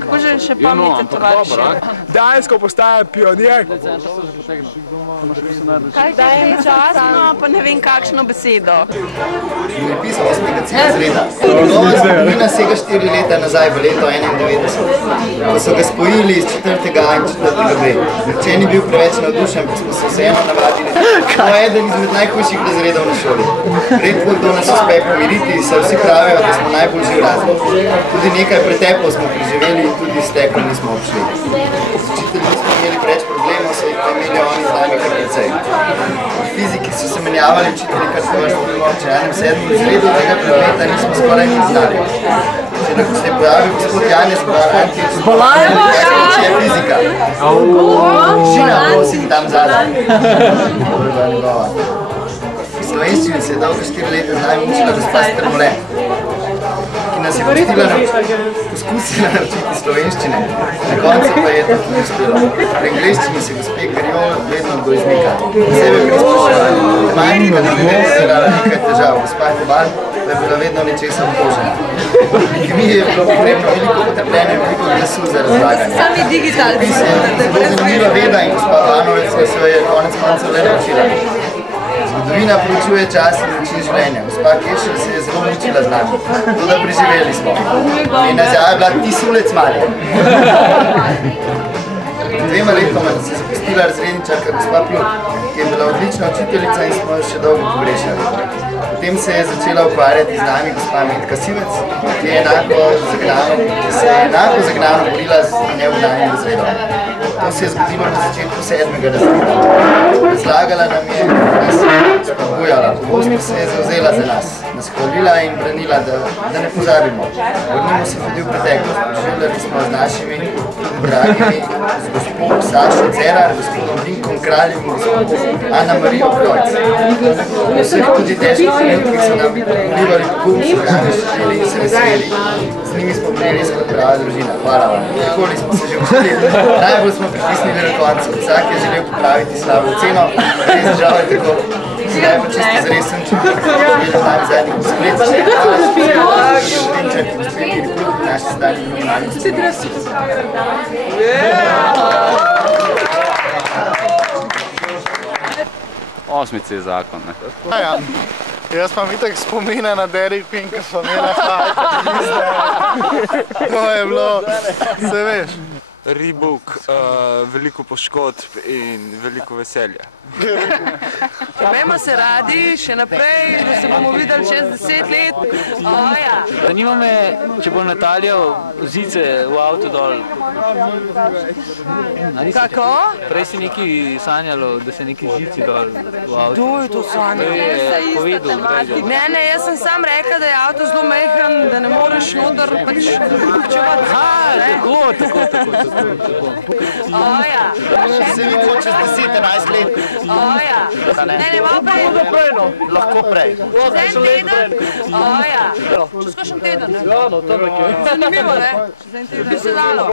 Kako že še pametite tovariši? Dejansko postaja pionir. Kaj dajem časno, pa ne vem kakšno besedo. Napisal 8. razreda. Njegova zgodovina sega 4 leta nazaj v leto 91. Ko so ga spojili iz 4. A in 4. B. Nihče ni bil preveč navdušen, pa smo se vseeno navadili. To je eden izmed najhujših razredov na šoli. Redko kdo nas uspe pomiriti, saj vsi pravijo, da smo najbolj živ razlog. Tudi nekaj pretepov smo preživeli in tudi steklo nismo obšli. S učitelji nismo imeli preveč problemov, saj jih pa imeli oni z nami kar precej. V fiziki so se menjavali učitelji kar se vrsto bilo, če enem 7. razredu tega predmeta nismo skoraj nič znali. Šele ko se je pojavil gospod Janez Balantič, če je fizika. Tišina, prosim, tam zadaj. V slovenščini se je dolgo 4 leta z nami učila gospa Strmole, ki nas je poskusila naučiti slovenščine. Na koncu pa je to tudi uspelo. Pri angleščini se gospe Garjol vedno kdo izmika. Posebej pri spraševanju. Tematika nam je vedno delala nekaj težav. Gospa Kobal pa je bila vedno nečesa obtožena. Pri kemiji je bilo potrebno veliko potrpljenja in veliko glasu za razlaganje. Sami digitalci. Zelo zanimiva veda in gospa Vanovec se jo je konec koncev le naučila. Zgodovina proučuje čas in način življenja. Gospa Kešer se je zelo mučila z nami. Toda preživeli smo. In nazaj je bila ti sulec mali. Pred 2 letoma nas je zapustila razredničarka gospa Plut, ki je bila odlična učiteljica in smo jo še dolgo pogrešali. Potem se je začela ukvarjati z nami gospa Metka Sivec, ki se je enako zagnano borila z neugnanjem razredom. To se je zgodilo na začetku 7. razreda. Razlagala nam je, da nas je spodbujala, pogosto se je zavzela za nas, nas hvalila in branila, da ne pozabimo. Vrnimo se tudi v preteklost, preživljali smo z našimi dragimi, z gospodom Sašo Cerar, gospodom Vinkom Kraljem in gospodom Ana Marijo Krojc. V vseh tudi težkih trenutkih so nam vlivali pogum, so rami ščili in se veselili. Z njimi smo bili res kot prava družina. Hvala vam. Nikoli smo se že učili. Najbolj smo pritisnili na koncu. Vsak je želel popraviti slabo oceno. Res žal je tako. Zdaj pa čisto zresen, če bi videli z nami zadnjih splet. Vinčak in uspeti klub naši stani minimalni splet. Osmici je zakon, ne? Ja, jaz pa mi tako spomine na Derek Pink, ko smo imeli hajta. To je bilo, se veš. Reebok, veliko poškodb in veliko veselja. Imamo se radi še naprej, da se bomo videli čez 10 let. Zanima me, če bo Natalija zice v avto dol. Kako? Prej si nekaj sanjalo, da se neki zici dol v avto. Kdo je to sanjalo? Povedal. Ne, jaz sem sam rekla, da je avto zelo majhen, da ne moreš noter pač kupčevati. Tako. Se vidimo čez 10-11 let. Ne, malo prej. Lahko prej. En teden? Čez kakšen teden, ne? Ja, no, to nekje. Zanimivo, ne? Bi se dalo.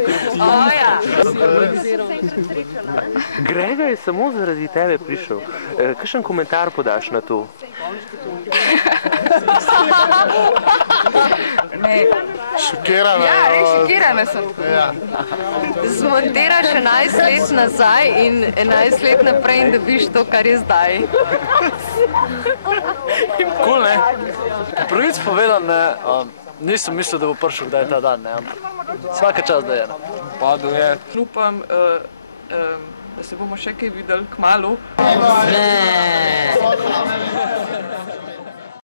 Grega je samo zaradi tebe prišel. Kakšen komentar podaš na to? Šokirana. Ja, res šokirana sem. Zmontiraš 11 let nazaj in 11 let naprej in dobiš to, kar je zdaj. Kul, ne? Pravic povedan, ne, nisem mislil, da bo prišel kdaj ta dan, ne, ampak vsaka čas, da je, ne. Padel je. Upam, da se bomo še kaj videli kmalu. Ne.